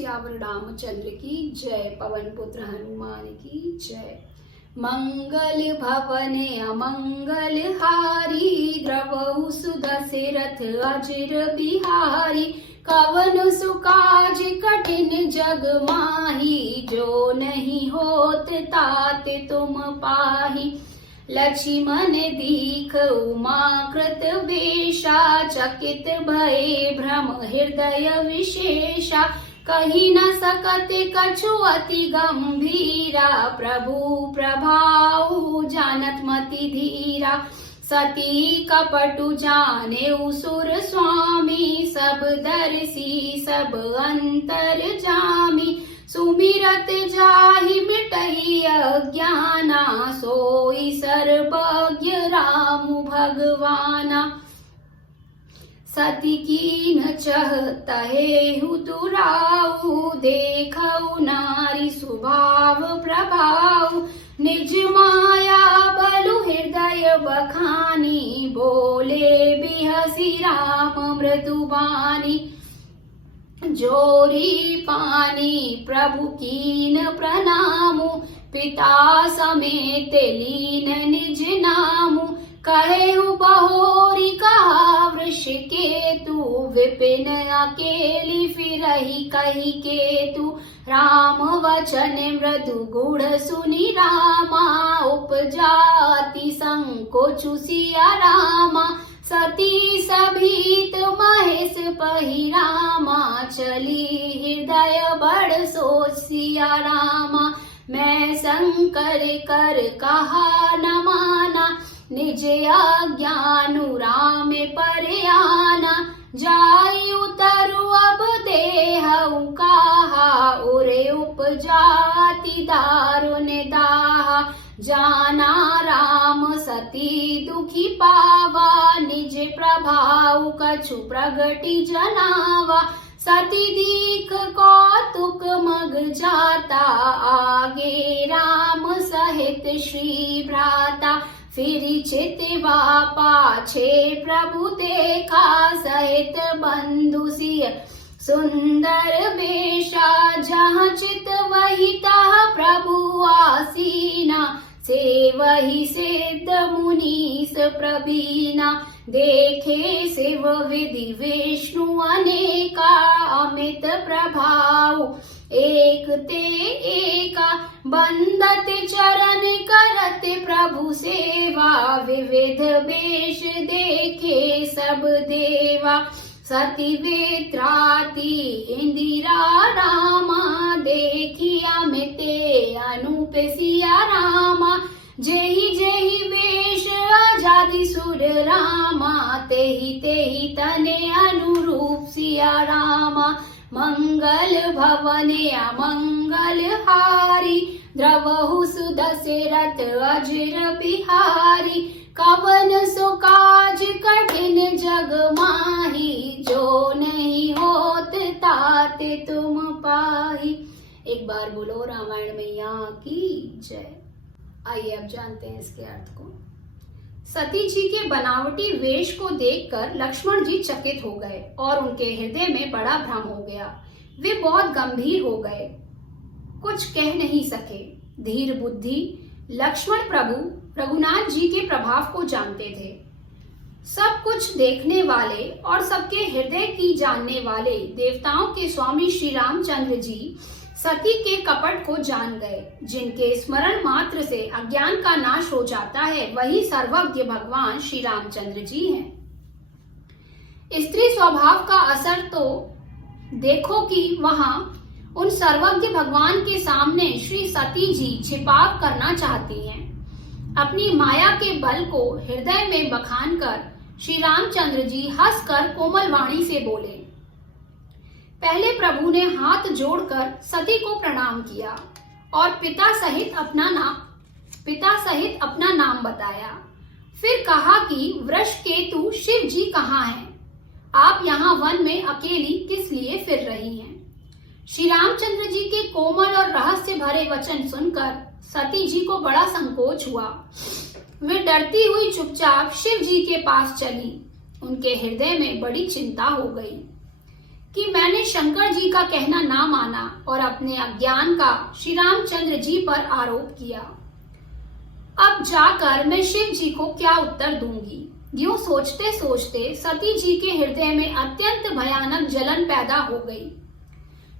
सियावर रामचंद्र की जय। पवन पुत्र हनुमान की जय। मंगल भवन अमंगल हारी, द्रवहु सुदशरथ अजिर बिहारी। कवन सुकाज कठिन जग माही, जो नहीं होत तात तुम पाही। लक्ष्मण दीख उमा कृत वेशा, चकित भये भ्रम हृदय विशेषा। कही न सकत कछु अति गंभीरा, प्रभु प्रभाऊ जानत मति धीरा। सती कपटु जाने सुर स्वामी, सब दर्शी सब अंतर जामी। सुमिरत जाहि मिटहि अज्ञाना, सोई सर्वज्ञ राम भगवाना। सती कीन चह तहेहु दुराऊ, देखऊ नारी स्वभाव प्रभाऊ। निज माया बलु हृदय बखानी, बोले बिहसी राम मृदुबानी। जोरी पानी प्रभु कीन प्रणामु, पिता समेत लीन निज नामु। कहेहु बहोरी कहा वृष केतु, विपिन अकेली फिरहि कही केतु। राम वचन मृदु गुण सुनि रामा, उपजाति संकोचु सिया रामा। सती सभीत महेश पहि रामा, चली हृदय बड़ सोच सिया रामा। मैं शंकर कर कहा न माना, निज आज्ञानु राम पर आना। जाई उतरु अब देहउ कहा, उरे उपजाति दारुण दाहा। जाना राम सती दुखी पावा, निज प्रभाव कछु प्रगति जनावा। सती दीख कौतुक मग जाता, आगे राम सहित श्री भ्राता। फिरि चितवा पाछे प्रभु देखा, सहित बंधु सिय सुंदर वेशा। जहाँ चित वही तह प्रभु आसीना, सेवहि सिद्ध मुनीस प्रवीणा। देखे शिव विधि विष्णु अनेका, अमित प्रभाव एक ते एका। बंदत चरण करत प्रभु सेवा, विविध वेश देखे सब देवा। सती वित्राति इंदिरा रामा, देखिया अमिते अनूप सिया रामा। जेहि जेहि वेश आजादि सुर रामा, तेहि तेहि तने अनुरूप सिया रामा। मंगल भवन अमंगल हारी, द्रवहु सुदशरथ अजिर बिहारी। कवन सुकाज कठिन जग माही, जो नहीं होत तात तुम पाही। एक बार बोलो रामायण मैया की जय। आइए अब जानते हैं इसके अर्थ को। सती जी के बनावटी वेश को देखकर लक्ष्मण जी चकित हो गए और उनके हृदय में बड़ा भ्रम हो गया। वे बहुत गंभीर हो गए, कुछ कह नहीं सके। धीर बुद्धि लक्ष्मण प्रभु रघुनाथ जी के प्रभाव को जानते थे। सब कुछ देखने वाले और सबके हृदय की जानने वाले देवताओं के स्वामी श्री रामचंद्र जी सती के कपट को जान गए। जिनके स्मरण मात्र से अज्ञान का नाश हो जाता है, वही सर्वज्ञ भगवान श्री रामचंद्र जी हैं। स्त्री स्वभाव का असर तो देखो कि वहां उन सर्वज्ञ भगवान के सामने श्री सती जी छिपाव करना चाहती हैं। अपनी माया के बल को हृदय में बखान कर श्री रामचंद्र जी हंसकर कोमल वाणी से बोले। पहले प्रभु ने हाथ जोड़कर सती को प्रणाम किया और पिता सहित अपना नाम बताया। फिर कहा कि वृष केतु शिव जी कहाँ हैं? आप यहाँ वन में अकेली किस लिए फिर रही हैं? श्री रामचंद्र जी के कोमल और रहस्य भरे वचन सुनकर सती जी को बड़ा संकोच हुआ। वे डरती हुई चुपचाप शिव जी के पास चली। उनके हृदय में बड़ी चिंता हो गई। कि मैंने शंकर जी का कहना ना माना और अपने अज्ञान का श्री रामचंद्र जी पर आरोप किया। अब जाकर मैं शिव जी को क्या उत्तर दूंगी। यूं सोचते सोचते सती जी के हृदय में अत्यंत भयानक जलन पैदा हो गई।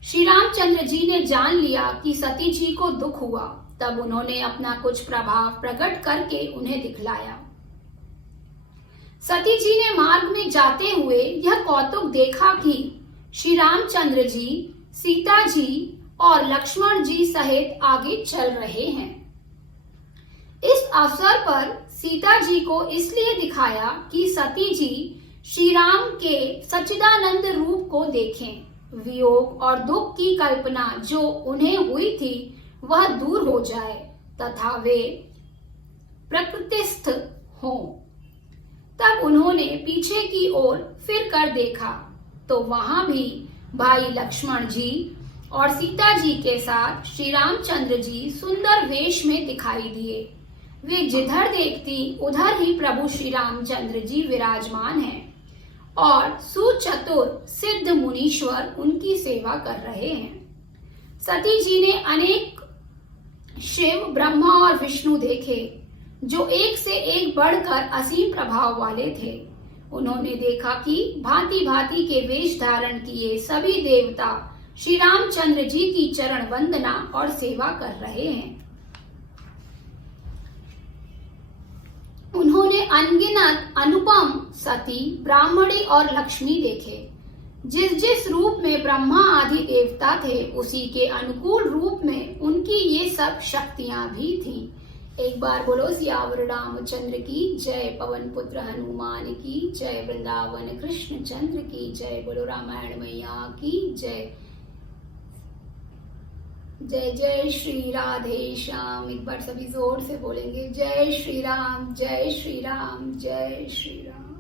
श्री रामचंद्र जी ने जान लिया कि सती जी को दुख हुआ। तब उन्होंने अपना कुछ प्रभाव प्रकट करके उन्हें दिखलाया। सती जी ने मार्ग में जाते हुए यह कौतुक देखा कि श्री रामचंद्र जी, सीता जी और लक्ष्मण जी सहित आगे चल रहे हैं। इस अवसर पर सीता जी को इसलिए दिखाया कि सती जी श्री राम के सच्चिदानंद रूप को देखें, वियोग और दुख की कल्पना जो उन्हें हुई थी वह दूर हो जाए तथा वे प्रकृतिस्थ हों। तब उन्होंने पीछे की ओर फिर कर देखा तो वहां भी भाई लक्ष्मण जी और सीता जी के साथ श्री रामचंद्र जी सुंदर वेश में दिखाई दिए। वे जिधर देखती उधर ही प्रभु श्री रामचंद्र जी विराजमान हैं और सुचतुर सिद्ध मुनीश्वर उनकी सेवा कर रहे हैं। सती जी ने अनेक शिव, ब्रह्मा और विष्णु देखे जो एक से एक बढ़कर असीम प्रभाव वाले थे। उन्होंने देखा कि भांति भांति के वेश धारण किए सभी देवता श्री रामचंद्र जी की चरण वंदना और सेवा कर रहे हैं। उन्होंने अनगिनत अनुपम सती, ब्राह्मणी और लक्ष्मी देखे। जिस जिस रूप में ब्रह्मा आदि देवता थे उसी के अनुकूल रूप में उनकी ये सब शक्तियां भी थीं। एक बार बोलो सियावर रामचंद्र की जय, पवन पुत्र हनुमान की जय, वृंदावन कृष्ण चंद्र की जय, बोलो रामायण मैया की जय। जय जय श्री राधे श्याम। एक बार सभी जोर से बोलेंगे जय श्री राम, जय श्री राम, जय श्री राम।